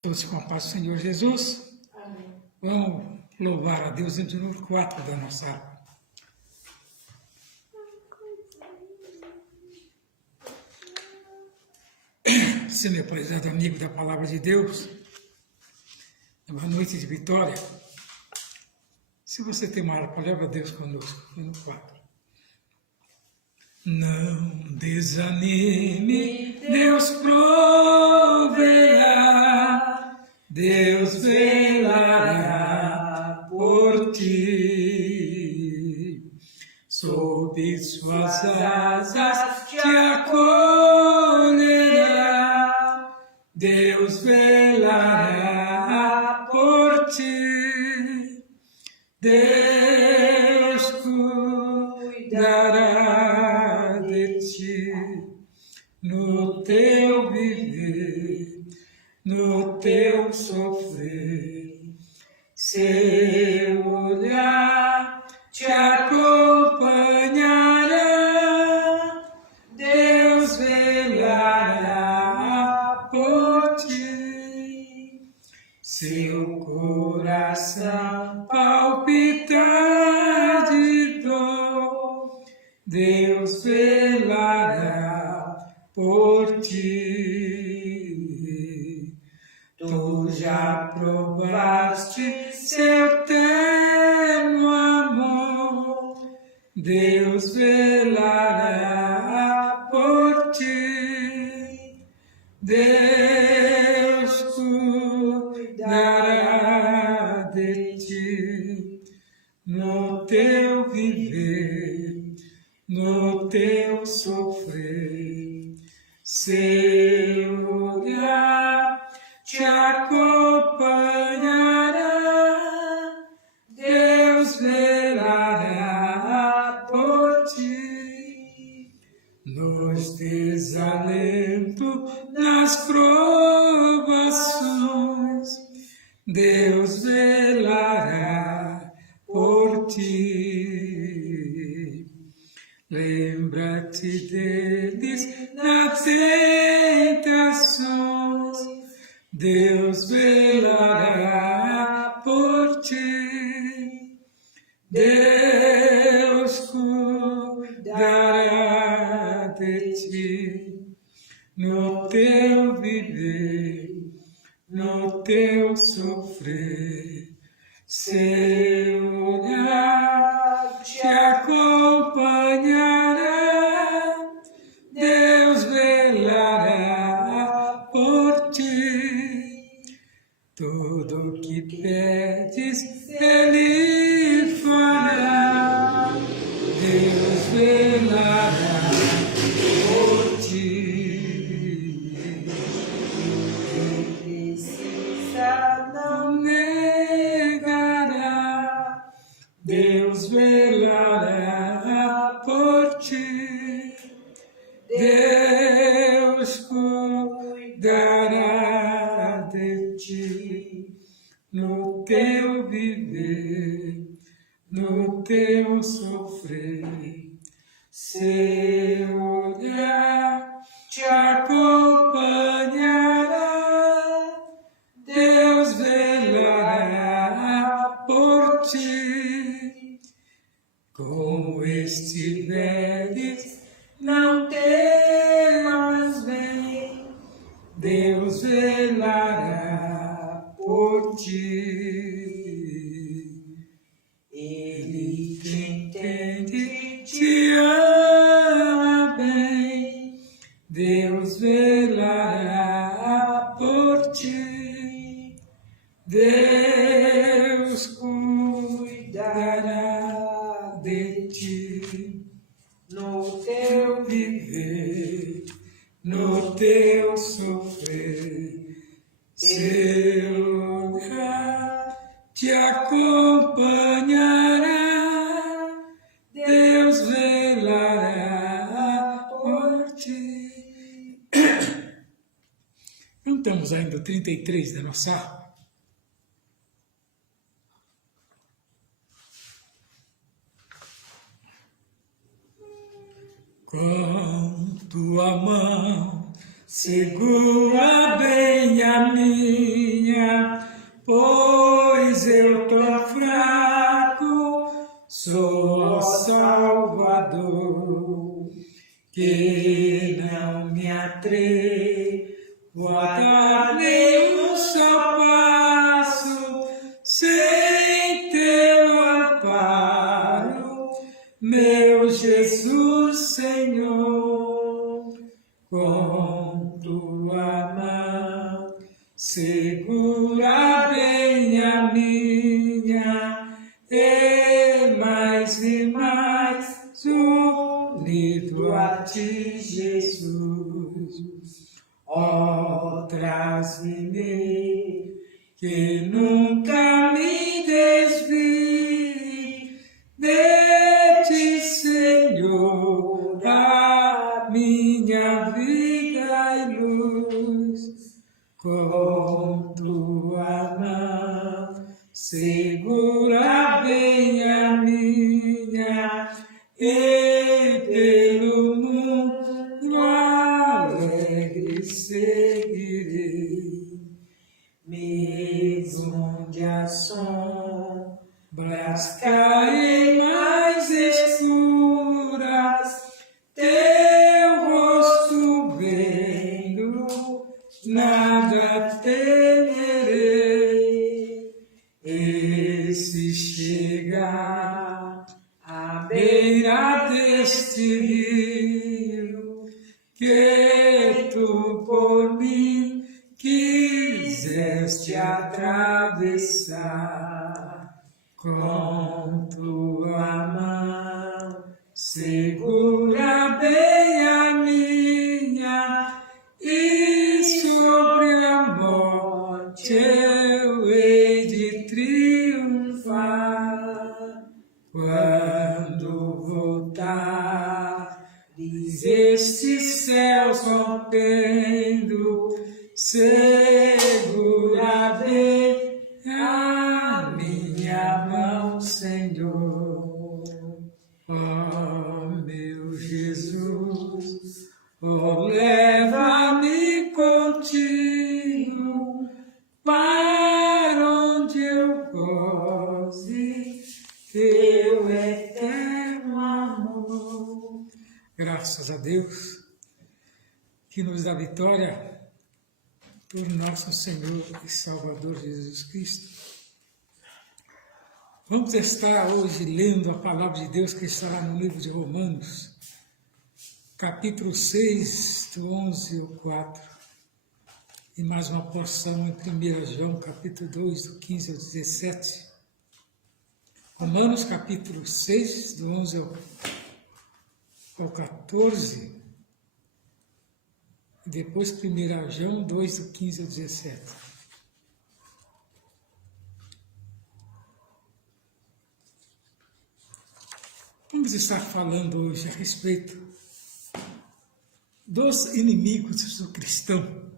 Todos com a paz do Senhor Jesus. Amém. Vamos louvar a Deus no número 4 da nossa harpa. Se meu prezado amigo da Palavra de Deus, é uma noite de vitória. Se você tem uma harpa, leva a Deus conosco, no 4. Não desanime, Deus proverá, Deus velará por ti. Sob suas asas te acolherá, Deus velará por ti. Deus cuidará de ti no teu viver, no teu sofrer. Seu olhar te acompanhará, Deus velará por ti. Seu coração palpitar de dor, Deus velará por ti. Tu já provaste seu terno amor, Deus velará por ti. Deus cuidará de ti no teu viver, no teu sofrer. Seu olhar te acompanhará, Deus velará por ti. Nos desalentos, nas provações, Deus velará por ti. Lembra-te deles nas tentações, Deus velará por ti. Deus cuidará de ti no teu viver, no teu sofrer. Seu olhar te acompanhará, Deus velará por ti. Tudo que pedes, Ele fará, Deus velará por ti. Precisa, não negará, Deus velará por ti. Deus cuidará de ti no teu viver, no teu sofrer. Seu olhar te acompanhará, Deus velará por ti. Como estiveres, não temas bem, Deus velará por ti. Ele te entende, te ama bem, Deus velará por ti. Deus cuidará de ti no teu viver, no teu sofrer. Seu olhar te acompanhará, Deus velará por ti. Cantamos ainda o 33 da nossa harpa. Com tua mão segura bem a minha, pois eu tô fraco, sou ó Salvador, que não me atrevo a dar nenhum só passo sem teu amparo, meu Jesus Senhor, com tua mão segura bem a minha, e mais unido a ti, Jesus. Ó, traz-me que nunca me desvie de ti, Senhor, a minha vida e luz, com tua mão segura bem a minha, e pelo mundo alegre seguirei, mesmo onde as sombras caem mais escuras, teu rosto vendo, nada temerei. E se chegar à beira deste rio, que tu por mim quiseste atravessar, com tua mão segura bem a minha, e sobre a morte eu hei de triunfar. Quando voltares estes céus rompendo, segura bem a minha mão, Senhor. Ó meu Jesus, ó, leva-me contigo para onde eu goze teu eterno amor. Graças a Deus que nos dá vitória por nosso Senhor e Salvador Jesus Cristo. Vamos estar hoje lendo a palavra de Deus que está lá no livro de Romanos, capítulo 6, do 11 ao 4, e mais uma porção em 1 João, capítulo 2, do 15 ao 17. Romanos, capítulo 6, do 11 ao 14, e depois 1 João 2, do 15 ao 17. Vamos estar falando hoje a respeito dos inimigos do cristão.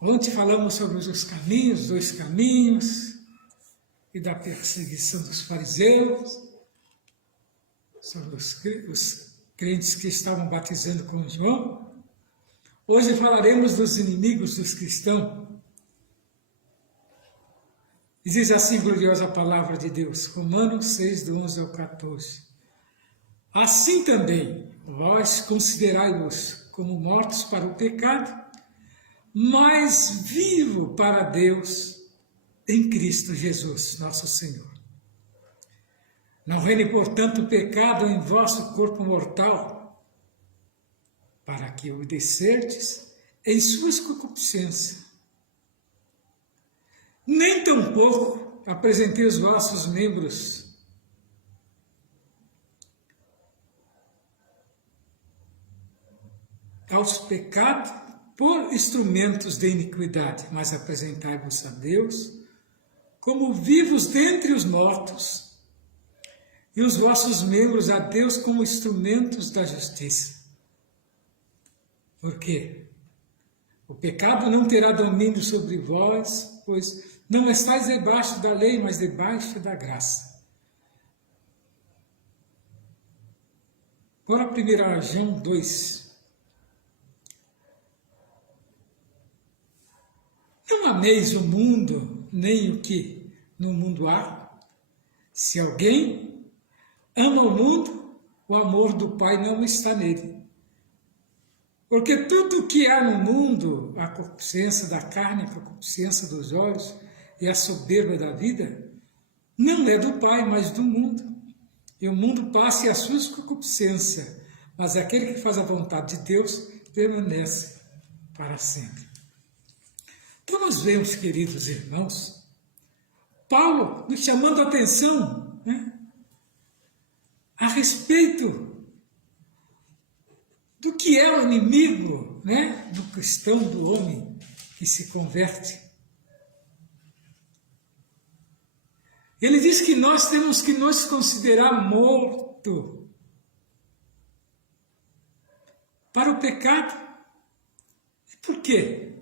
Ontem falamos sobre os caminhos, 2 caminhos, e da perseguição dos fariseus, sobre os crentes que estavam batizando com João. Hoje falaremos dos inimigos dos cristãos. E diz assim gloriosa palavra de Deus, Romanos 6, do 11 ao 14. Assim também, vós considerai-vos como mortos para o pecado, mas vivo para Deus em Cristo Jesus, nosso Senhor. Não reine, portanto, o pecado em vosso corpo mortal, para que obedecerdes em suas concupiscências. Nem tampouco apresentei os vossos membros aos pecados por instrumentos de iniquidade, mas apresentai-vos a Deus como vivos dentre os mortos, e os vossos membros a Deus como instrumentos da justiça. Por quê? O pecado não terá domínio sobre vós, pois não estáis debaixo da lei, mas debaixo da graça. Agora 1 João 2, ameis o mundo, nem o que no mundo há. Se alguém ama o mundo, o amor do Pai não está nele. Porque tudo que há no mundo, a concupiscência da carne, a concupiscência dos olhos e a soberba da vida, não é do Pai, mas do mundo. E o mundo passa e a sua concupiscência, mas aquele que faz a vontade de Deus permanece para sempre. Então nós vemos, queridos irmãos, Paulo nos chamando a atenção, né, a respeito do que é o inimigo, né, do cristão, do homem que se converte. Ele diz que nós temos que nos considerar morto para o pecado. E por quê?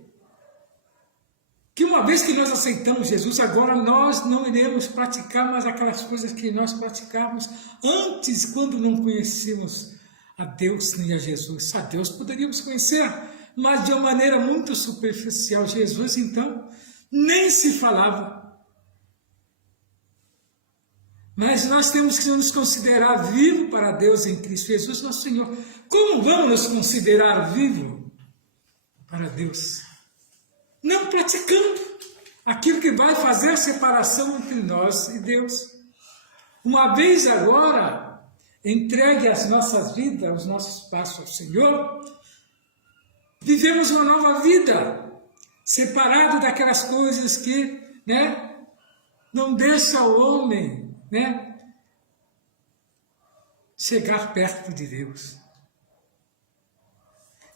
Que uma vez que nós aceitamos Jesus, agora nós não iremos praticar mais aquelas coisas que nós praticávamos antes, quando não conhecíamos a Deus nem a Jesus. A Deus poderíamos conhecer, mas de uma maneira muito superficial. Jesus, então, nem se falava. Mas nós temos que nos considerar vivos para Deus em Cristo Jesus, nosso Senhor. Como vamos nos considerar vivos para Deus? Não praticando aquilo que vai fazer a separação entre nós e Deus. Uma vez agora entregue as nossas vidas, os nossos passos ao Senhor, vivemos uma nova vida, separado daquelas coisas que, né, não deixa o homem, né, chegar perto de Deus.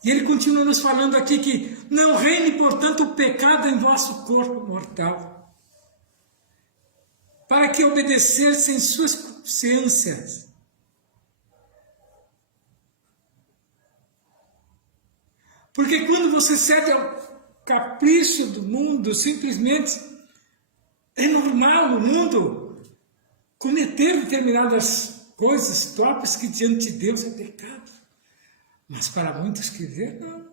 E ele continua nos falando aqui que não reine, portanto, o pecado em vosso corpo mortal, para que obedecessem suas consciências. Porque quando você cede ao capricho do mundo, simplesmente é normal no mundo cometer determinadas coisas torpes que diante de Deus é pecado. Mas para muitos que vê, não.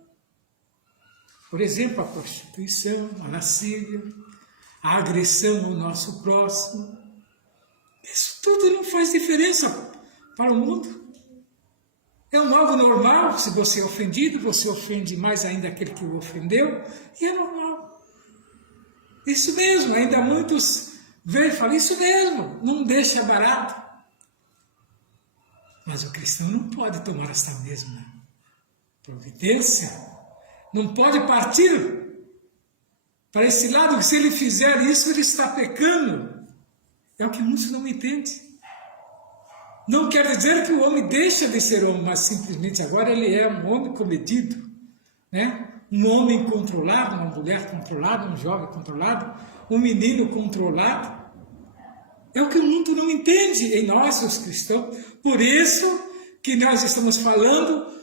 Por exemplo, a prostituição, a lascívia, a agressão ao nosso próximo. Isso tudo não faz diferença para o mundo. É algo normal, se você é ofendido, você ofende mais ainda aquele que o ofendeu, e é normal. Isso mesmo, ainda muitos veem e falam, isso mesmo, não deixa barato. Mas o cristão não pode tomar esta mesma providência, não pode partir para esse lado, que se ele fizer isso, ele está pecando. É o que muitos não entendem. Não quer dizer que o homem deixa de ser homem, mas simplesmente agora ele é um homem comedido, né? Um homem controlado, uma mulher controlada, um jovem controlado, um menino controlado. É o que o mundo não entende em nós, os cristãos. Por isso que nós estamos falando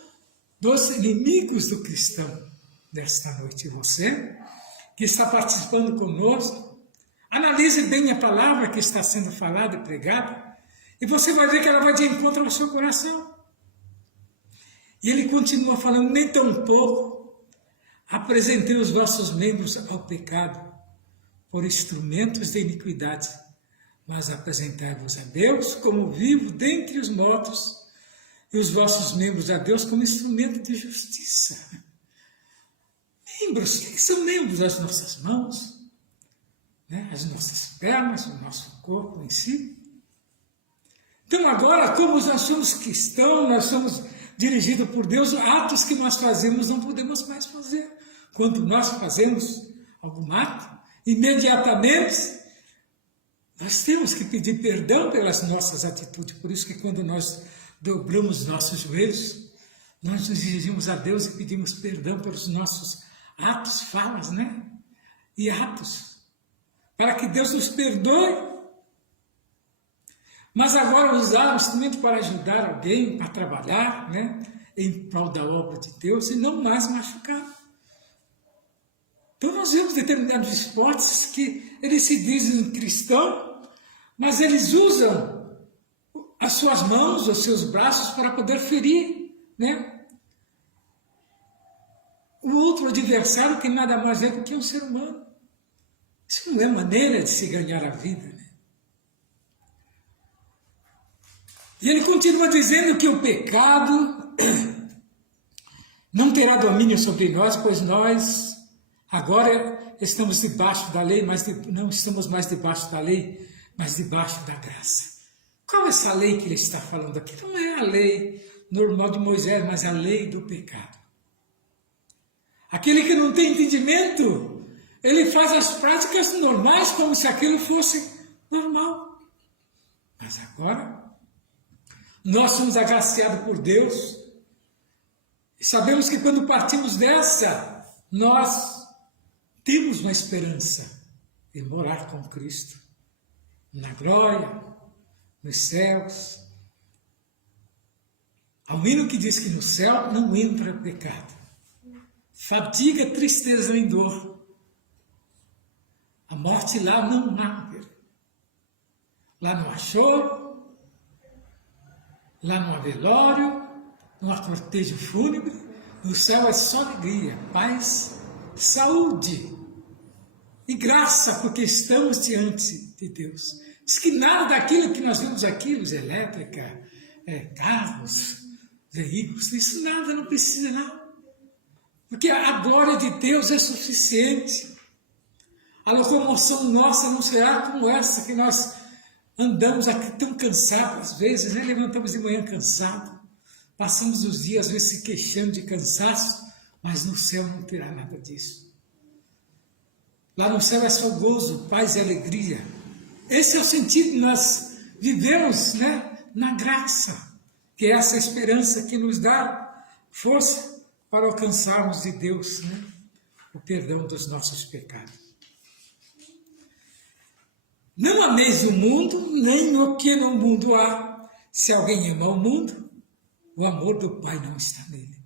dos inimigos do cristão nesta noite. Você que está participando conosco, analise bem a palavra que está sendo falada e pregada, e você vai ver que ela vai de encontro ao seu coração. E ele continua falando, nem tão pouco apresentei os vossos membros ao pecado por instrumentos de iniquidade, mas apresentai-vos a Deus como vivo dentre os mortos, e os vossos membros a Deus como instrumento de justiça. Membros, que são membros das nossas mãos, né? As nossas pernas, o nosso corpo em si. Então agora, como nós somos cristãos, nós somos dirigidos por Deus, atos que nós fazemos não podemos mais fazer. Quando nós fazemos algum ato, imediatamente nós temos que pedir perdão pelas nossas atitudes. Por isso que quando nós dobramos nossos joelhos, nós nos dirigimos a Deus e pedimos perdão pelos nossos atos, falas, né? E atos, para que Deus nos perdoe. Mas agora usar o instrumento para ajudar alguém a trabalhar, né, em prol da obra de Deus e não mais machucar. Então nós vemos determinados esportes que eles se dizem cristãos, mas eles usam as suas mãos, os seus braços para poder ferir, né, o outro adversário, que nada mais é do que um ser humano. Isso não é maneira de se ganhar a vida, né? E ele continua dizendo que o pecado não terá domínio sobre nós, pois nós agora estamos debaixo da lei, mas não estamos mais debaixo da lei, mas debaixo da graça. Qual é essa lei que ele está falando aqui? Não é a lei normal de Moisés, mas a lei do pecado. Aquele que não tem entendimento, ele faz as práticas normais como se aquilo fosse normal. Mas agora, nós somos agraciados por Deus e sabemos que quando partimos dessa, nós temos uma esperança de morar com Cristo na glória, nos céus. Há um hino que diz que no céu não entra pecado, fadiga, tristeza nem dor. A morte lá não há. Lá não há choro, lá não há velório, não há cortejo fúnebre. No céu é só alegria, paz, saúde e graça, porque estamos diante de Deus. Diz que nada daquilo que nós vemos aqui, luz elétrica, carros, veículos, isso nada, não precisa nada. Porque a glória de Deus é suficiente. A locomoção nossa não será como essa que nós andamos aqui tão cansados, às vezes, né? Levantamos de manhã cansado, passamos os dias, às vezes, se queixando de cansaço, mas no céu não terá nada disso. Lá no céu é só gozo, paz e alegria. Esse é o sentido que nós vivemos, né? Na graça, que é essa esperança que nos dá força para alcançarmos de Deus, né? O perdão dos nossos pecados. Não ameis o mundo, nem o que no mundo há. Se alguém ama o mundo, o amor do Pai não está nele.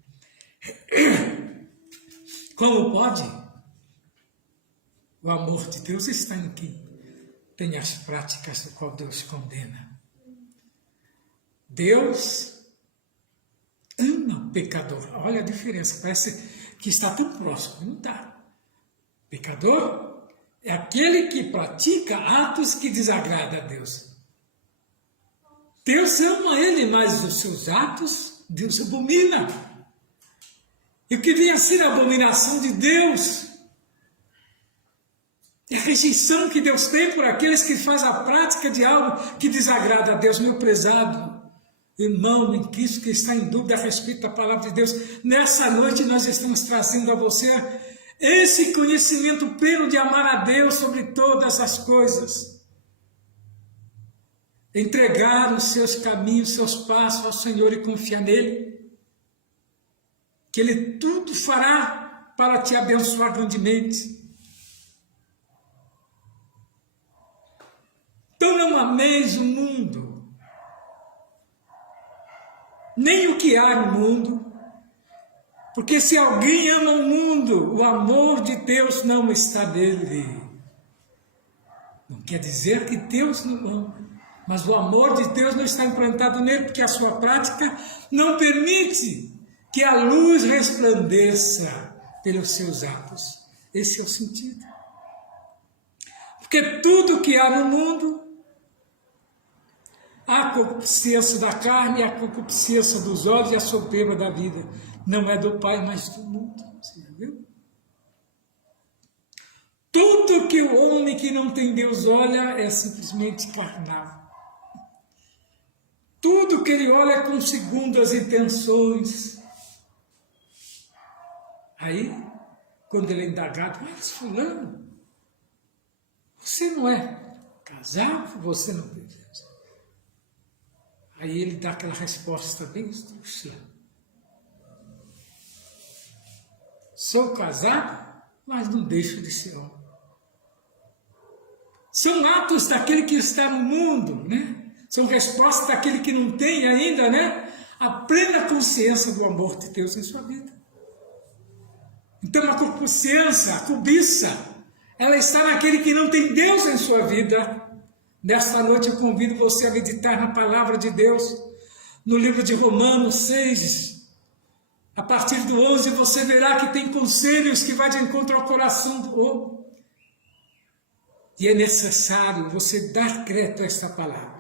Como pode? O amor de Deus está em quem tem as práticas do qual Deus condena. Deus ama o pecador. Olha a diferença, parece que está tão próximo, não está. Pecador é aquele que pratica atos que desagradam a Deus. Deus ama ele, mas os seus atos, Deus abomina. E o que vem a ser a abominação de Deus é a rejeição que Deus tem por aqueles que fazem a prática de algo que desagrada a Deus. Meu prezado irmão em Cristo que está em dúvida a respeito da palavra de Deus, nessa noite nós estamos trazendo a você esse conhecimento pleno de amar a Deus sobre todas as coisas. Entregar os seus caminhos, seus passos ao Senhor e confiar nele, que Ele tudo fará para te abençoar grandemente. Então não ameis o mundo, nem o que há no mundo, porque se alguém ama o mundo, o amor de Deus não está nele. Não quer dizer que Deus não ama, mas o amor de Deus não está implantado nele, porque a sua prática não permite que a luz resplandeça pelos seus atos. Esse é o sentido. Porque tudo que há no mundo, a concupiscência da carne, a concupiscência dos olhos e a soberba da vida, não é do Pai, mas do mundo. Você já viu? Tudo que o homem que não tem Deus olha é simplesmente carnal. Tudo que ele olha é com segundas intenções. Aí, quando ele é indagado, mas fulano, você não é casado, você não tem Deus. Aí ele dá aquela resposta bem estrúxula. Sou casado, mas não deixo de ser homem. São atos daquele que está no mundo, né? São respostas daquele que não tem ainda, né? A plena consciência do amor de Deus em sua vida. Então a concupiscência, a cobiça, ela está naquele que não tem Deus em sua vida. Nesta noite eu convido você a meditar na palavra de Deus, no livro de Romanos 6, a partir do 11 você verá que tem conselhos que vai de encontro ao coração do homem. E é necessário você dar crédito a esta palavra.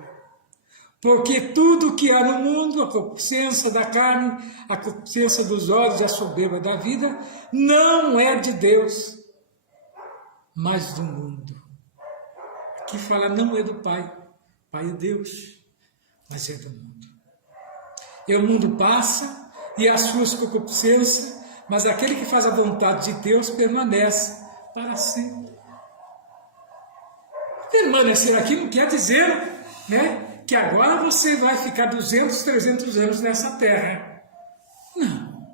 Porque tudo que há no mundo, a concupiscência da carne, a concupiscência dos olhos, a soberba da vida, não é de Deus, mas do mundo. Aqui fala, não é do Pai. Pai é Deus, mas é do mundo. E o mundo passa, e as suas concupiscências, mas aquele que faz a vontade de Deus permanece para sempre. Permanecer aqui não quer dizer, né, que agora você vai ficar 200, 300 anos nessa terra. Não.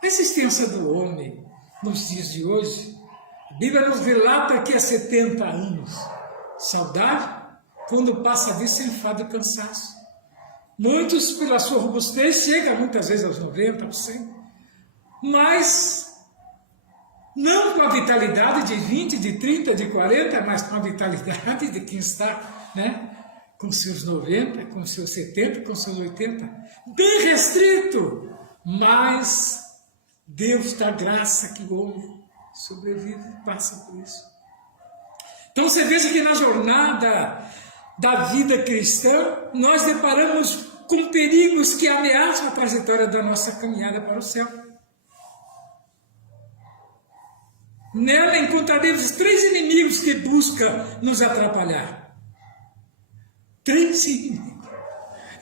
A existência do homem nos dias de hoje, a Bíblia nos relata que é 70 anos. Saudável, quando passa disso, se enfada e cansaço. Muitos, pela sua robustez, chegam muitas vezes aos 90, aos 100. Mas não com a vitalidade de 20, de 30, de 40, mas com a vitalidade de quem está, né, com seus 90, com seus 70, com seus 80. Bem restrito, mas Deus dá graça que o homem sobrevive e passa por isso. Então você veja que na jornada da vida cristã, nós deparamos com perigos que ameaçam a trajetória da nossa caminhada para o céu. Nela encontraremos 3 inimigos que buscam nos atrapalhar. 3 inimigos.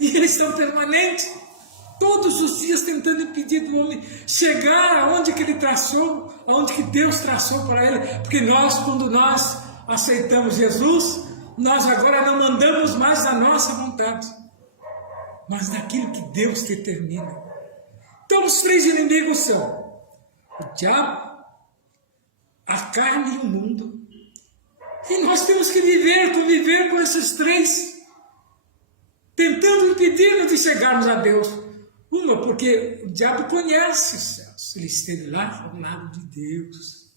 E eles estão permanentes, todos os dias tentando impedir do homem chegar aonde que ele traçou, aonde que Deus traçou para ele. Porque nós, quando nós aceitamos Jesus, nós agora não mandamos mais a nossa vontade, mas daquilo que Deus determina. Então os 3 inimigos são o diabo, a carne e o mundo. E nós temos que conviver com esses 3, tentando impedir-nos de chegarmos a Deus. Uma, porque o diabo conhece os céus, ele esteve lá ao lado de Deus,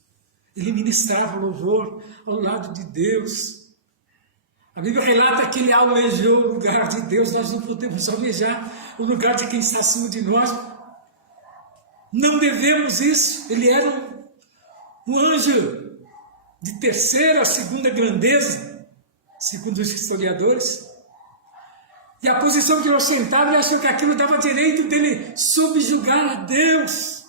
ele ministrava louvor ao lado de Deus. A Bíblia relata que ele almejou o lugar de Deus. Nós não podemos almejar o lugar de quem está acima de nós. Não devemos isso. Ele era um anjo de terceira, segunda grandeza, segundo os historiadores. E a posição que ele ostentava, ele achou que aquilo dava direito dele subjugar a Deus.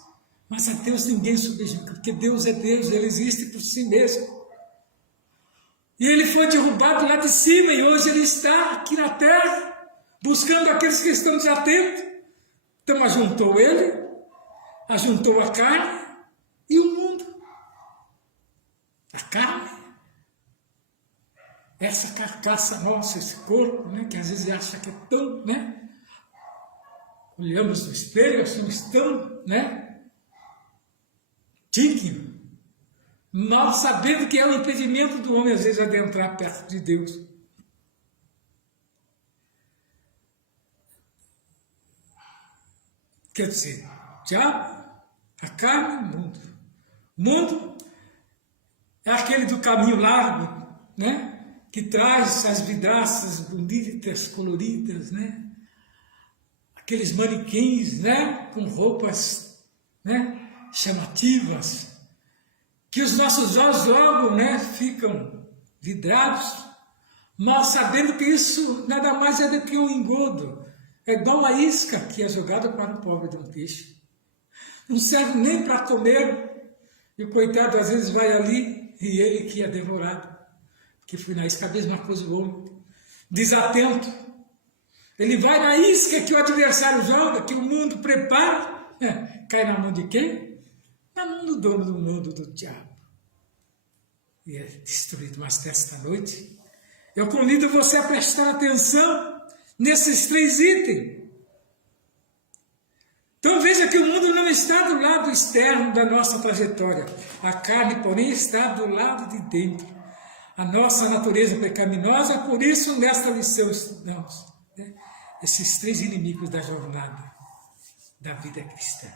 Mas a Deus ninguém subjuga, porque Deus é Deus, ele existe por si mesmo. E ele foi derrubado lá de cima, e hoje ele está aqui na terra, buscando aqueles que estão desatentos. Então ajuntou ele, ajuntou a carne e o mundo. A carne, essa carcaça nossa, esse corpo, né, que às vezes acha que é tão, né? Olhamos no espelho, achamos tão, né, digno. Nós sabendo que é um impedimento do homem, às vezes, adentrar perto de Deus. Quer dizer, diabo, a carne e o mundo. O mundo é aquele do caminho largo, né? Que traz as vidraças bonitas, coloridas, né? Aqueles manequins, né? Com roupas, né, chamativas, que os nossos olhos logo, né, ficam vidrados, mal sabendo que isso nada mais é do que um engodo. É igual uma isca que é jogada para o pobre de um peixe. Não serve nem para comer, e o coitado às vezes vai ali e ele que é devorado. Porque foi na isca a mesma coisa o homem, desatento. Ele vai na isca que o adversário joga, que o mundo prepara, cai na mão de quem? Na mão do dono do mundo, do diabo. E é destruído. Mas nesta noite, eu convido você a prestar atenção nesses 3 itens. Então veja que o mundo não está do lado externo da nossa trajetória. A carne, porém, está do lado de dentro. A nossa natureza pecaminosa, por isso nesta lição estudamos, né, esses 3 inimigos da jornada da vida cristã.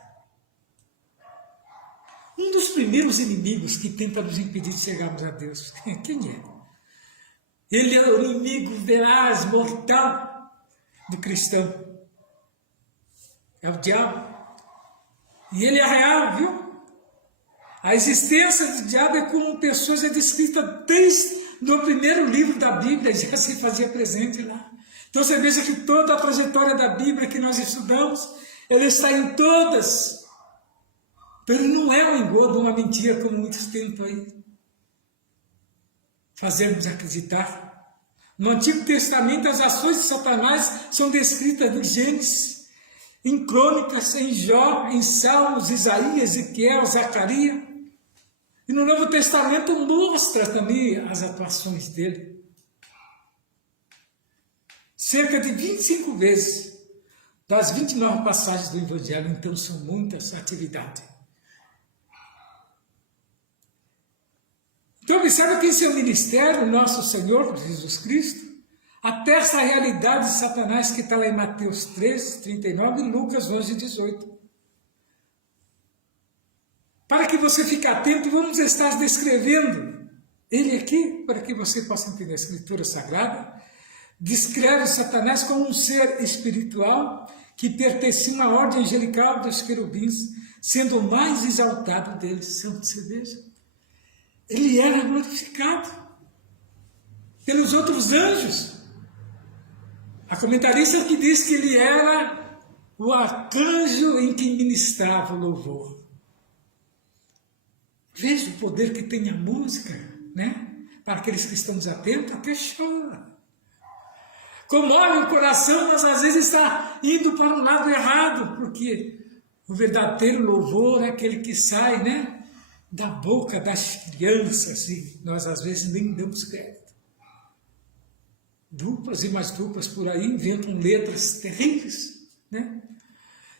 Um dos primeiros inimigos que tenta nos impedir de chegarmos a Deus, quem é? Ele é o inimigo veraz, mortal do cristão. É o diabo. E ele é real, viu? A existência do diabo é como pessoas é descrita desde o primeiro livro da Bíblia, já se fazia presente lá. Então você veja que toda a trajetória da Bíblia que nós estudamos, ela está em todas. Então ele não é um engodo, uma mentira, como muitos tentam aí fazermos acreditar. No Antigo Testamento, as ações de Satanás são descritas em Gênesis, em Crônicas, em Jó, em Salmos, Isaías, Ezequiel, Zacarias. E no Novo Testamento mostra também as atuações dele. Cerca de 25 vezes das 29 passagens do Evangelho, então são muitas atividades. Então observe que em seu ministério, nosso Senhor Jesus Cristo atesta a realidade de Satanás que está lá em Mateus 13, 39 e Lucas 11, 18. Para que você fique atento, vamos estar descrevendo ele aqui, para que você possa entender a Escritura Sagrada. Descreve Satanás como um ser espiritual que pertencia a uma ordem angelical dos querubins, sendo o mais exaltado deles. Você veja. Ele era glorificado pelos outros anjos. A comentarista que diz que ele era o arcanjo em que ministrava o louvor. Veja o poder que tem a música, né? Para aqueles que estão desatentos, até chora. Comove o coração, mas às vezes está indo para um lado errado, porque o verdadeiro louvor é aquele que sai, né? Da boca das crianças, e nós às vezes nem damos crédito. Duplas e mais duplas por aí inventam letras terríveis, né?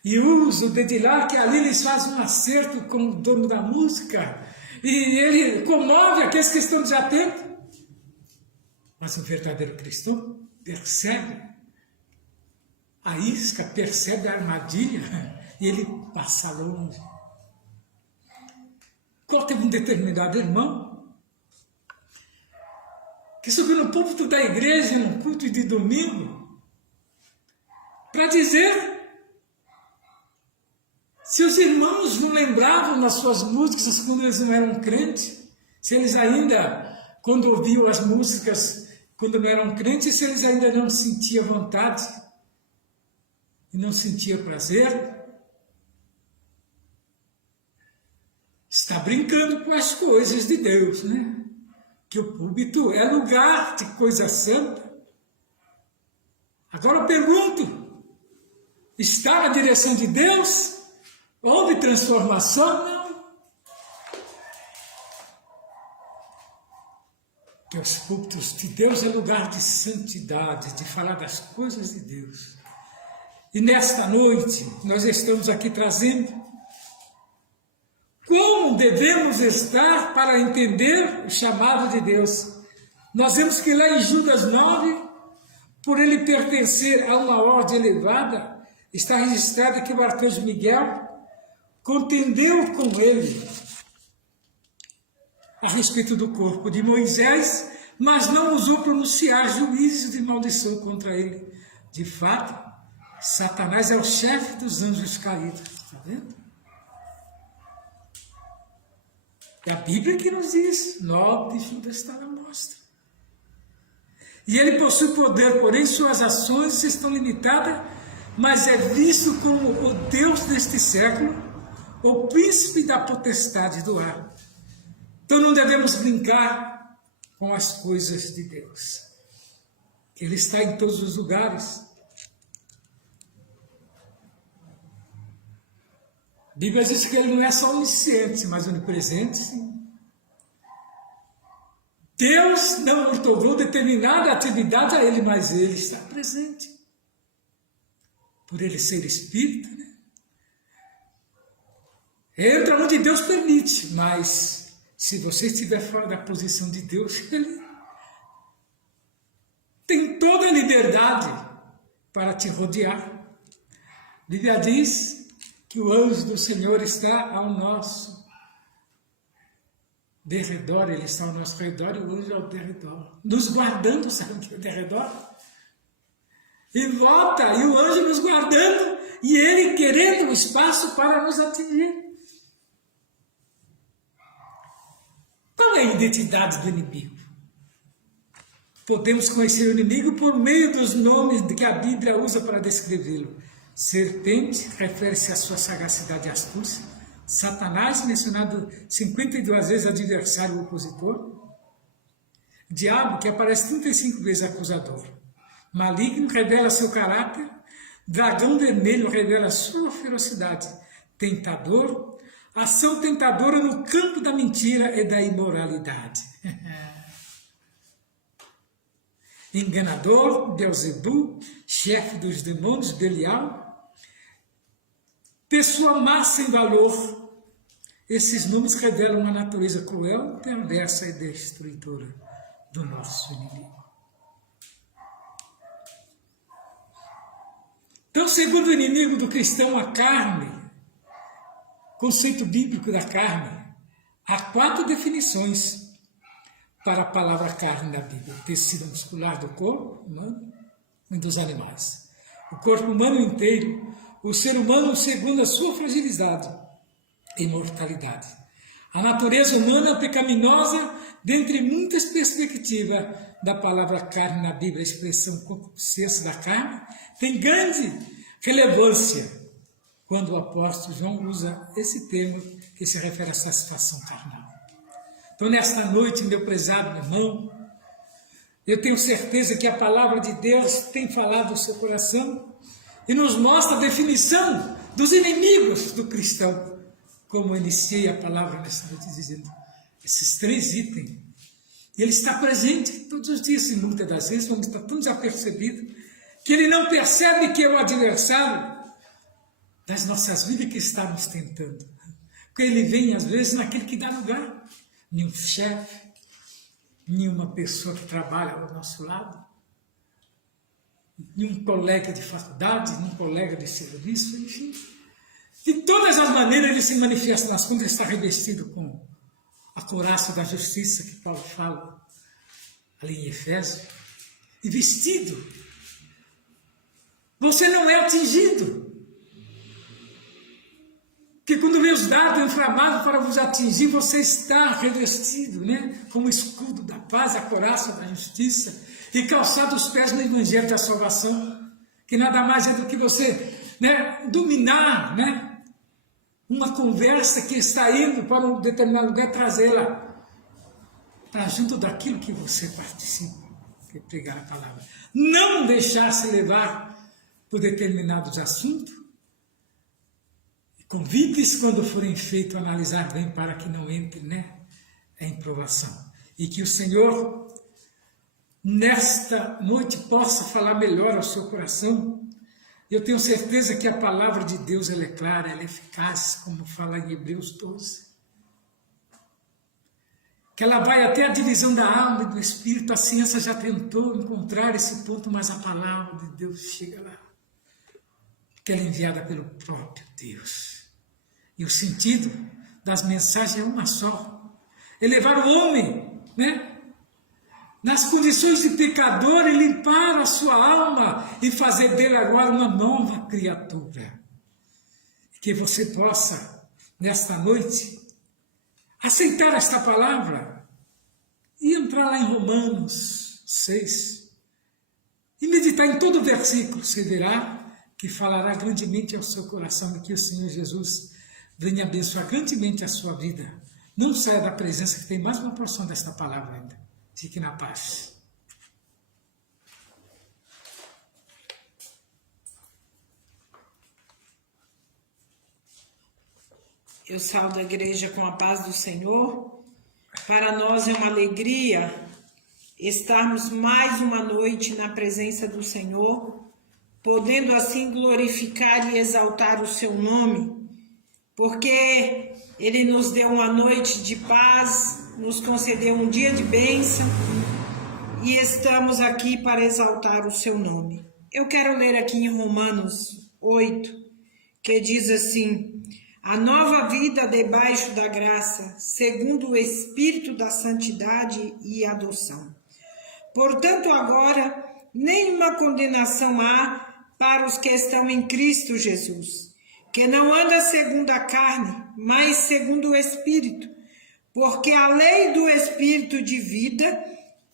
E usam o dedilhar, que ali eles fazem um acerto com o dono da música, e ele comove aqueles que estão desatentos. Mas o verdadeiro cristão percebe a isca, percebe a armadilha, e ele passa longe. Teve um determinado irmão que subiu no púlpito da igreja, num culto de domingo, para dizer se os irmãos não lembravam nas suas músicas quando eles não eram crentes, se eles ainda, quando ouviam as músicas quando não eram crentes, se eles ainda não sentiam vontade e não sentiam prazer. Está brincando com as coisas de Deus, né? Que o púlpito é lugar de coisa santa. Agora eu pergunto, está na direção de Deus? Houve transformação? Não. Que os púlpitos de Deus é lugar de santidade, de falar das coisas de Deus. E nesta noite, nós estamos aqui trazendo como devemos estar para entender o chamado de Deus. Nós vemos que lá em Judas 9, por ele pertencer a uma ordem elevada, está registrado que o arcanjo Miguel contendeu com ele a respeito do corpo de Moisés, mas não ousou pronunciar juízo de maldição contra ele. De fato, Satanás é o chefe dos anjos caídos. Está vendo? É a Bíblia que nos diz, 9 de Judas está na mostra. E ele possui poder, porém suas ações estão limitadas, mas é visto como o Deus deste século, o príncipe da potestade do ar. Então não devemos brincar com as coisas de Deus. Ele está em todos os lugares. A Bíblia diz que ele não é só onisciente, mas onipresente, sim. Deus não outorgou determinada atividade a ele, mas ele está presente. Por ele ser espírito, né? Entra onde Deus permite, mas se você estiver fora da posição de Deus, ele tem toda a liberdade para te rodear. A Bíblia diz que o anjo do Senhor está ao nosso derredor, ele está ao nosso redor e o anjo ao derredor, nos guardando, sabe o que é o derredor? E volta, e o anjo nos guardando, e ele querendo um espaço para nos atingir. Qual é a identidade do inimigo? Podemos conhecer o inimigo por meio dos nomes que a Bíblia usa para descrevê-lo. Serpente refere-se à sua sagacidade e astúcia. Satanás, mencionado 52 vezes, adversário opositor. Diabo, que aparece 35 vezes acusador. Maligno, revela seu caráter. Dragão vermelho, revela sua ferocidade. Tentador, ação tentadora no campo da mentira e da imoralidade. Enganador, Beelzebul, chefe dos demônios, Belial. Pessoa má sem valor. Esses nomes revelam uma natureza cruel, perversa e destruidora do nosso inimigo. Então, segundo o inimigo do cristão, a carne, conceito bíblico da carne, há 4 definições para a palavra carne na Bíblia: o tecido muscular do corpo humano e dos animais. O corpo humano inteiro, o ser humano segundo a sua fragilidade e mortalidade. A natureza humana pecaminosa, dentre muitas perspectivas da palavra carne na Bíblia, a expressão concupiscência da carne, tem grande relevância quando o apóstolo João usa esse termo que se refere à satisfação carnal. Então, nesta noite, meu prezado irmão, eu tenho certeza que a palavra de Deus tem falado ao seu coração e nos mostra a definição dos inimigos do cristão, como eu iniciei a palavra nesta noite dizendo, esses 3 itens. E ele está presente todos os dias, e muitas das vezes vamos estar tão desapercebido que ele não percebe que é o adversário das nossas vidas que está nos tentando. Porque ele vem, às vezes, naquele que dá lugar. Nenhum chefe, nenhuma pessoa que trabalha ao nosso lado, nenhum colega de faculdade, nenhum colega de serviço, enfim. De todas as maneiras ele se manifesta nas contas, está revestido com a couraça da justiça que Paulo fala ali em Efésios, e vestido. Você não é atingido. Porque quando vem os dardos inflamados para vos atingir, você está revestido, né? Como escudo da paz, a couraça da justiça, e calçado os pés no evangelho da salvação, que nada mais é do que você, né, dominar, né, uma conversa que está indo para um determinado lugar, trazê-la para junto daquilo que você participa, que é pregar a palavra. Não deixar-se levar por determinados assuntos, convites, quando forem feitos, analisar bem para que não entre, né, em provação. E que o Senhor, nesta noite, possa falar melhor ao seu coração. Eu tenho certeza que a palavra de Deus ela é clara, ela é eficaz, como fala em Hebreus 12. Que ela vai até a divisão da alma e do espírito. A ciência já tentou encontrar esse ponto, mas a palavra de Deus chega lá. Que ela é enviada pelo próprio Deus. E o sentido das mensagens é uma só. Elevar o homem, né, nas condições de pecador e limpar a sua alma e fazer dele agora uma nova criatura. Que você possa, nesta noite, aceitar esta palavra e entrar lá em Romanos 6 e meditar em todo o versículo. Você verá que falará grandemente ao seu coração e que o Senhor Jesus venha abençoar grandemente a sua vida. Não saia da presença, que tem mais uma porção desta palavra ainda. Fique na paz. Eu saúdo a igreja com a paz do Senhor. Para nós é uma alegria estarmos mais uma noite na presença do Senhor, podendo assim glorificar e exaltar o seu nome, porque Ele nos deu uma noite de paz, nos concedeu um dia de bênção e estamos aqui para exaltar o seu nome. Eu quero ler aqui em Romanos 8, que diz assim: a nova vida debaixo da graça, segundo o Espírito da santidade e adoção. Portanto, agora, nenhuma condenação há para os que estão em Cristo Jesus, que não anda segundo a carne, mas segundo o Espírito. porque a lei do Espírito de vida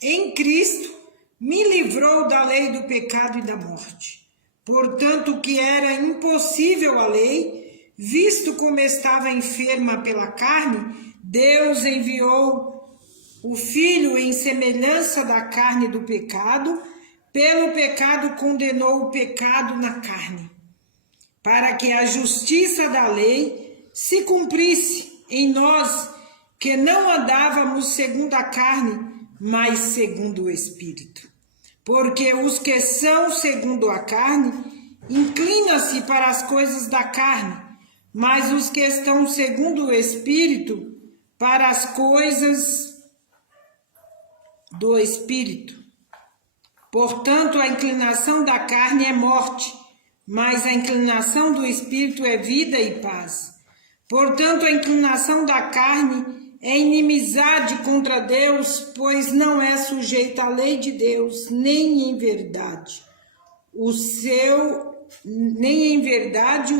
em Cristo me livrou da lei do pecado e da morte. Portanto, o que era impossível à lei, visto como estava enferma pela carne, Deus enviou o Filho em semelhança da carne do pecado, pelo pecado condenou o pecado na carne, para que a justiça da lei se cumprisse em nós, que não andávamos segundo a carne, mas segundo o Espírito. Porque os que são segundo a carne inclinam-se para as coisas da carne, mas os que estão segundo o Espírito para as coisas do Espírito. Portanto, a inclinação da carne é morte, mas a inclinação do Espírito é vida e paz. Portanto, a inclinação da carne é inimizade contra Deus, pois não é sujeita à lei de Deus, nem em verdade. Nem em verdade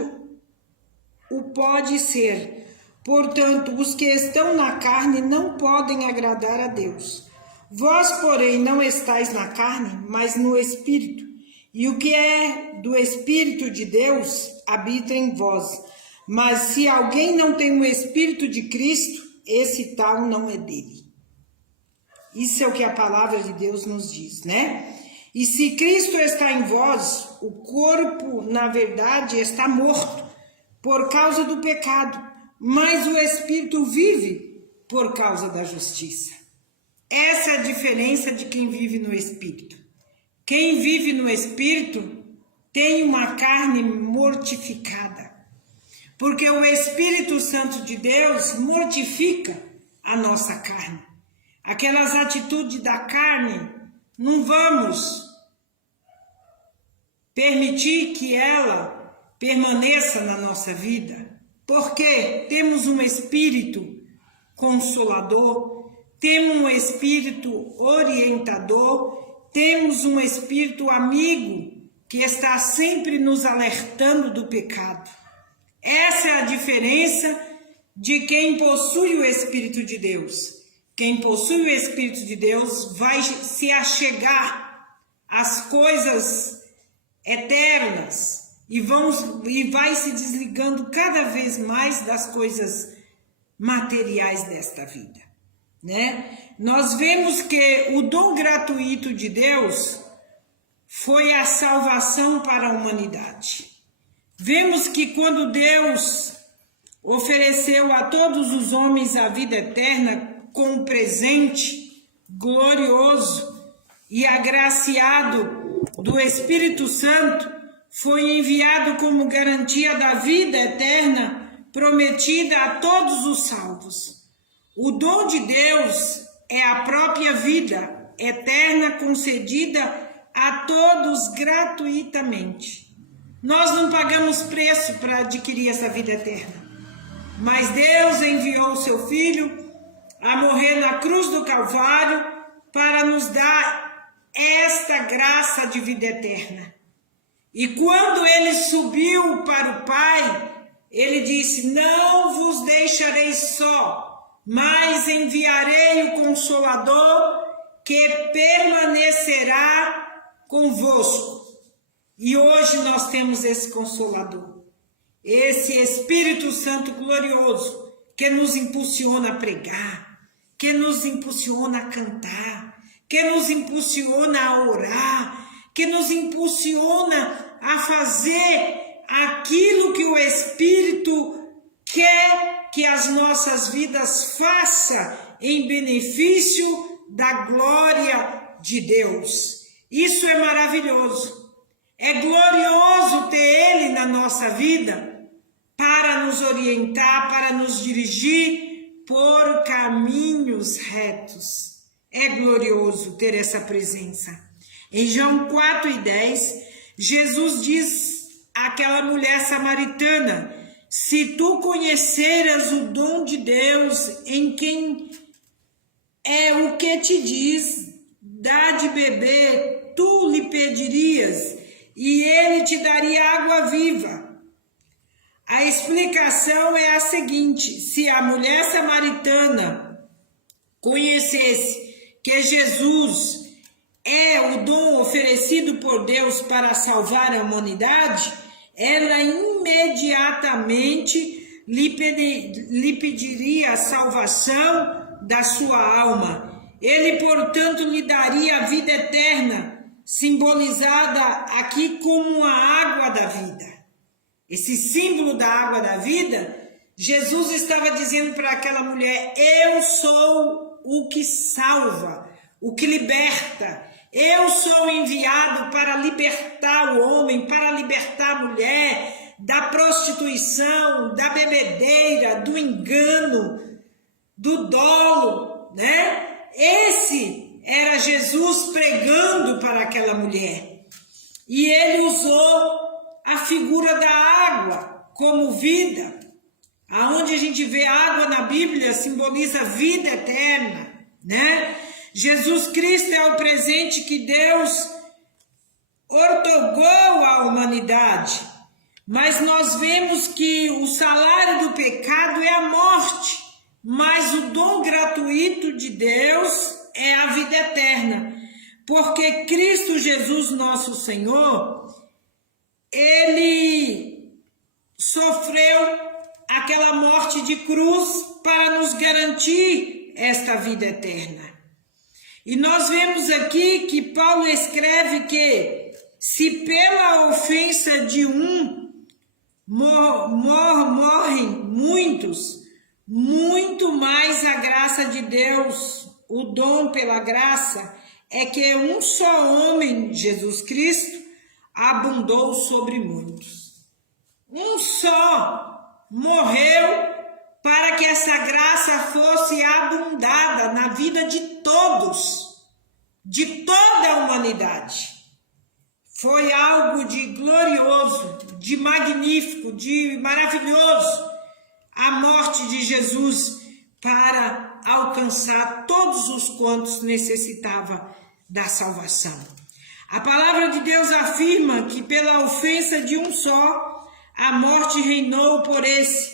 o pode ser. Portanto, os que estão na carne não podem agradar a Deus. Vós, porém, não estáis na carne, mas no Espírito. E o que é do Espírito de Deus habita em vós. Mas se alguém não tem o Espírito de Cristo, esse tal não é dele. Isso é o que a palavra de Deus nos diz, né? E se Cristo está em vós, o corpo, na verdade, está morto por causa do pecado, mas o Espírito vive por causa da justiça. Essa é a diferença de quem vive no Espírito. Quem vive no Espírito tem uma carne mortificada, porque o Espírito Santo de Deus mortifica a nossa carne. Aquelas atitudes da carne, não vamos permitir que ela permaneça na nossa vida, porque temos um Espírito consolador, temos um Espírito orientador, temos um Espírito amigo que está sempre nos alertando do pecado. Essa é a diferença de quem possui o Espírito de Deus. Quem possui o Espírito de Deus vai se achegar às coisas eternas e vai se desligando cada vez mais das coisas materiais desta vida, né? Nós vemos que o dom gratuito de Deus foi a salvação para a humanidade. Vemos que quando Deus ofereceu a todos os homens a vida eterna com um presente glorioso e agraciado do Espírito Santo, foi enviado como garantia da vida eterna prometida a todos os salvos. O dom de Deus é a própria vida eterna concedida a todos gratuitamente. Nós não pagamos preço para adquirir essa vida eterna, mas Deus enviou o seu Filho a morrer na cruz do Calvário para nos dar esta graça de vida eterna. E quando ele subiu para o Pai, ele disse: não vos deixarei só, mas enviarei o Consolador que permanecerá convosco. E hoje nós temos esse Consolador, esse Espírito Santo glorioso, que nos impulsiona a pregar, que nos impulsiona a cantar, que nos impulsiona a orar, que nos impulsiona a fazer aquilo que o Espírito quer que as nossas vidas façam em benefício da glória de Deus. Isso é maravilhoso. É glorioso ter Ele na nossa vida para nos orientar, para nos dirigir por caminhos retos. É glorioso ter essa presença. Em João 4:10, Jesus diz àquela mulher samaritana: se tu conheceras o dom de Deus, em quem é o que te diz, dá de beber, tu lhe pedirias, e ele te daria água viva. A explicação é a seguinte: se a mulher samaritana conhecesse que Jesus é o dom oferecido por Deus para salvar a humanidade, ela imediatamente lhe pediria a salvação da sua alma. Ele, portanto, lhe daria a vida eterna, simbolizada aqui como a água da vida. Esse símbolo da água da vida, Jesus estava dizendo para aquela mulher: eu sou o que salva, o que liberta. Eu sou enviado para libertar o homem, para libertar a mulher da prostituição, da bebedeira, do engano, do dolo, né? Esse era Jesus pregando para aquela mulher. E ele usou a figura da água como vida. Aonde a gente vê água na Bíblia simboliza vida eterna, né? Jesus Cristo é o presente que Deus outorgou à humanidade, mas nós vemos que o salário do pecado é a morte, mas o dom gratuito de Deus é a vida eterna, porque Cristo Jesus, nosso Senhor, ele sofreu aquela morte de cruz para nos garantir esta vida eterna. E nós vemos aqui que Paulo escreve que se pela ofensa de um morrem muitos, muito mais a graça de Deus, o dom pela graça, é que um só homem, Jesus Cristo, abundou sobre muitos. Um só morreu para que essa graça fosse abundada na vida de todos, de toda a humanidade. Foi algo de glorioso, de magnífico, de maravilhoso, a morte de Jesus para alcançar todos os quantos necessitavam da salvação. A palavra de Deus afirma que pela ofensa de um só, a morte reinou por esse,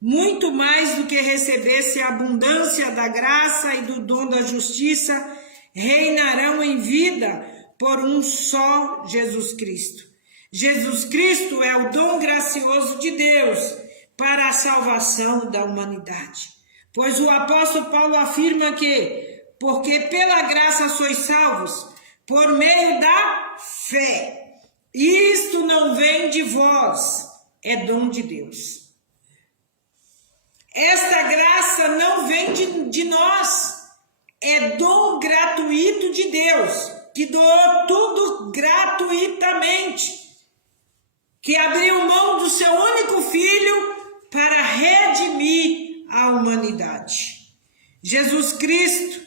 muito mais do que recebesse a abundância da graça e do dom da justiça, reinarão em vida por um só Jesus Cristo. Jesus Cristo é o dom gracioso de Deus para a salvação da humanidade. Pois o apóstolo Paulo afirma que, porque pela graça sois salvos, por meio da fé. Isto não vem de vós, é dom de Deus. Esta graça não vem de nós, é dom gratuito de Deus, que doou tudo gratuitamente, que abriu mão do seu único filho para redimir a humanidade. Jesus Cristo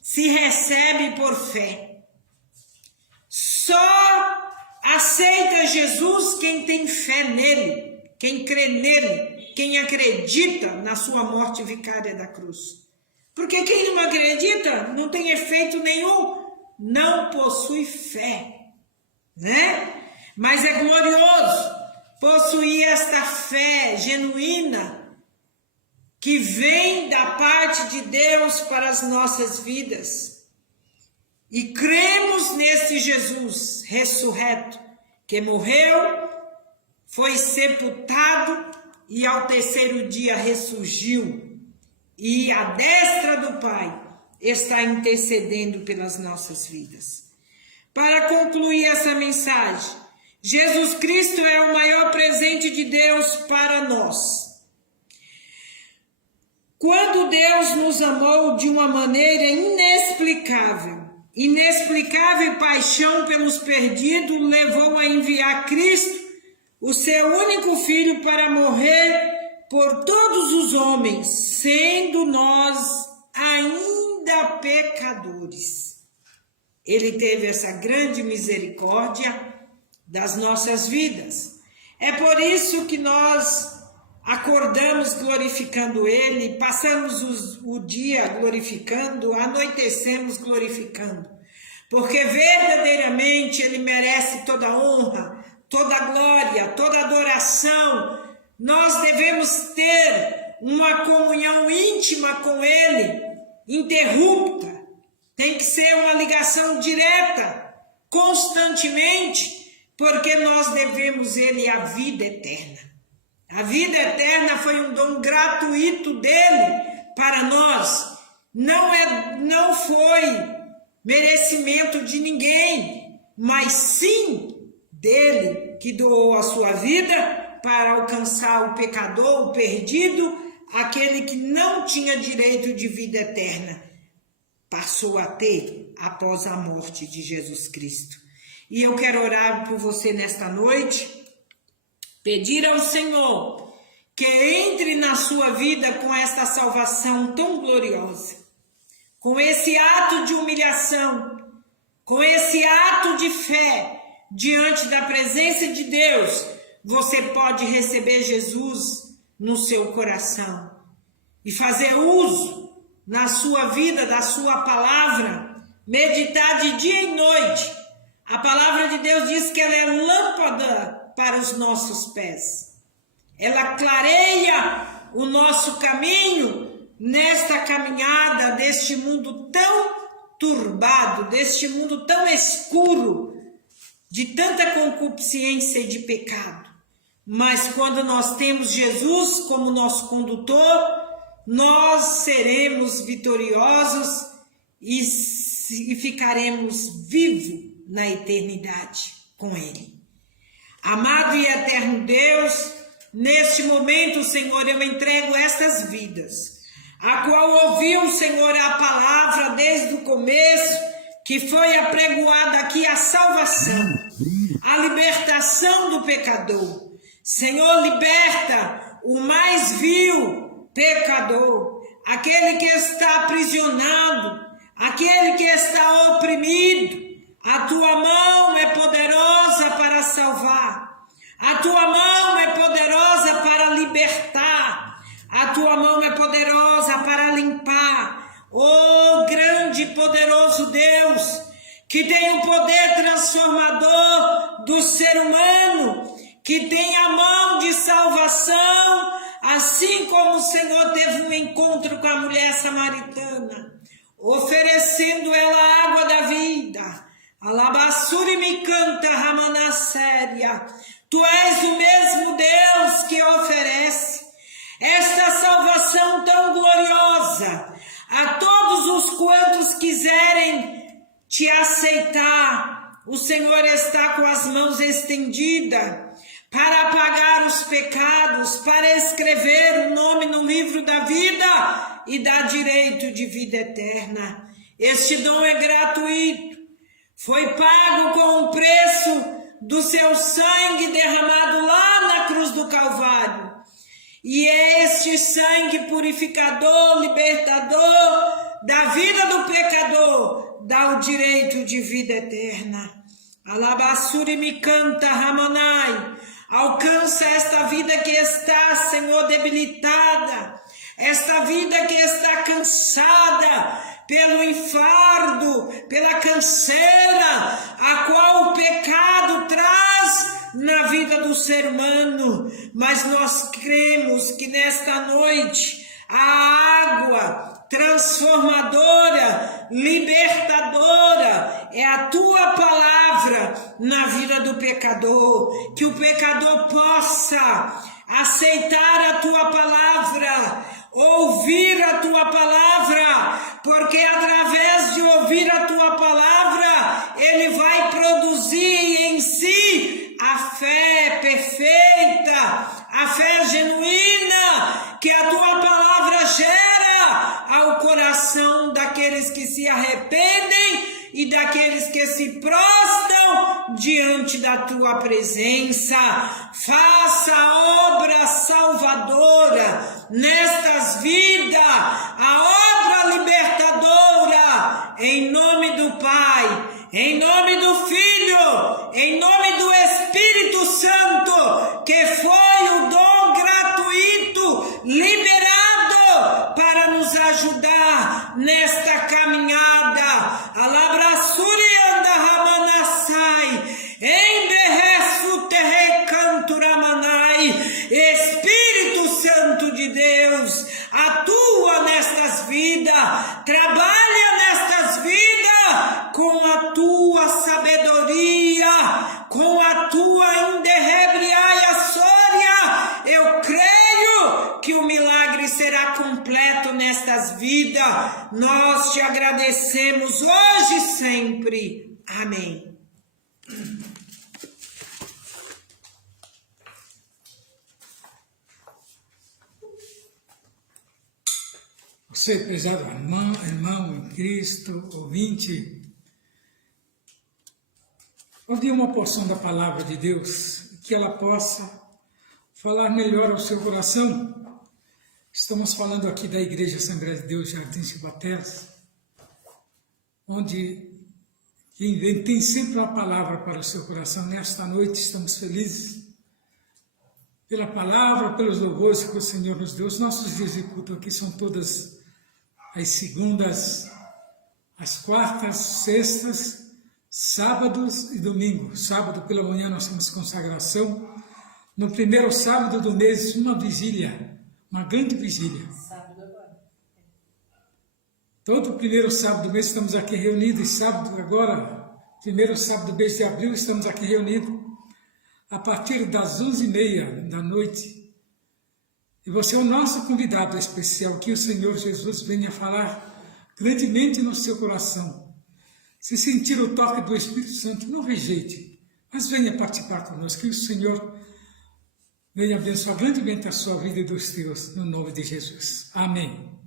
se recebe por fé. Só aceita Jesus quem tem fé nele, quem crê nele, quem acredita na sua morte vicária da cruz. Porque quem não acredita não tem efeito nenhum, não possui fé, né? Mas é glorioso possuir esta fé genuína que vem da parte de Deus para as nossas vidas. E cremos nesse Jesus ressurreto, que morreu, foi sepultado e ao terceiro dia ressurgiu. E à destra do Pai está intercedendo pelas nossas vidas. Para concluir essa mensagem, Jesus Cristo é o maior presente de Deus para nós. Quando Deus nos amou de uma maneira inexplicável paixão pelos perdidos levou a enviar Cristo, o seu único filho, para morrer por todos os homens, sendo nós ainda pecadores. Ele teve essa grande misericórdia das nossas vidas. É por isso que nós acordamos glorificando Ele, passamos o dia glorificando, anoitecemos glorificando, porque verdadeiramente Ele merece toda a honra, toda a glória, toda a adoração. Nós devemos ter uma comunhão íntima com Ele, interrupta, tem que ser uma ligação direta, constantemente, porque nós devemos Ele a vida eterna. A vida eterna foi um dom gratuito dele para nós. Não foi merecimento de ninguém, mas sim dele, que doou a sua vida para alcançar o pecador, o perdido, aquele que não tinha direito de vida eterna, passou a ter após a morte de Jesus Cristo. E eu quero orar por você nesta noite, pedir ao Senhor que entre na sua vida com esta salvação tão gloriosa, com esse ato de humilhação, com esse ato de fé diante da presença de Deus. Você pode receber Jesus no seu coração e fazer uso na sua vida da sua palavra, meditar de dia e noite. A palavra de Deus diz que ela é lâmpada para os nossos pés. Ela clareia o nosso caminho nesta caminhada deste mundo tão turbado, deste mundo tão escuro, de tanta concupiscência e de pecado. Mas quando nós temos Jesus como nosso condutor, nós seremos vitoriosos e ficaremos vivos na eternidade com Ele. Amado e eterno Deus, neste momento, Senhor, eu entrego estas vidas, a qual ouviu, Senhor, a palavra desde o começo, que foi apregoada aqui a salvação, a libertação do pecador. Senhor, liberta o mais vil pecador, aquele que está aprisionado, aquele que está oprimido. A tua mão é poderosa para salvar, a tua mão é poderosa para libertar, a tua mão é poderosa para limpar. Oh, grande e poderoso Deus, que tem o poder transformador do ser humano, que tem a mão de salvação, assim como o Senhor teve um encontro com a mulher samaritana, oferecendo ela a água da vida. Alabassuri me canta, Ramanasséria. Tu és o mesmo Deus que oferece esta salvação tão gloriosa a todos os quantos quiserem te aceitar. O Senhor está com as mãos estendidas para apagar os pecados, para escrever o nome no livro da vida e dar direito de vida eterna. Este dom é gratuito, foi pago com o preço do seu sangue derramado lá na cruz do Calvário. E é este sangue purificador, libertador da vida do pecador, dá o direito de vida eterna. Alabassuri me canta, Ramanai. Alcança esta vida que está, Senhor, debilitada, esta vida que está cansada pelo enfardo, pela canseira, a qual o pecado traz na vida do ser humano. Mas nós cremos que nesta noite a água transformadora, libertadora, é a tua palavra na vida do pecador, que o pecador possa aceitar a tua palavra, ouvir a tua palavra, porque através de ouvir a tua palavra, ele vai produzir em si a fé perfeita, a fé genuína, que a tua palavra gera ao coração daqueles que se arrependem e daqueles que se prostram diante da tua presença. Faça a obra salvadora nestas vidas, a obra libertadora, em nome do Pai, em nome do Filho, em nome do Espírito Santo, que foi o dom gratuito liberado para nos ajudar nesta caminhada. Alabrassuri anda ramanassai, emberreço terrecanturamanai. Espírito Santo de Deus, atua nestas vidas, trabalha nós te agradecemos hoje e sempre. Amém. Você, prezado irmão em Cristo, ouvinte, ouvi uma porção da palavra de Deus, que ela possa falar melhor ao seu coração. Estamos falando aqui da Igreja Assembleia de Deus, Jardim Cibatelas, onde quem tem sempre uma palavra para o seu coração. Nesta noite estamos felizes pela palavra, pelos louvores que o Senhor nos deu. Os nossos dias de culto aqui são todas as segundas, as quartas, sextas, sábados e domingos. Sábado pela manhã nós temos consagração. No primeiro sábado do mês, uma vigília, uma grande vigília. Sábado agora. Todo primeiro sábado do mês estamos aqui reunidos. E sábado agora, primeiro sábado do mês de abril, estamos aqui reunidos a partir das 11h30 da noite. E você é o nosso convidado especial, que o Senhor Jesus venha falar grandemente no seu coração. Se sentir o toque do Espírito Santo, não rejeite, mas venha participar conosco, que o Senhor venha abençoar grandemente a sua vida e dos teus, no nome de Jesus. Amém.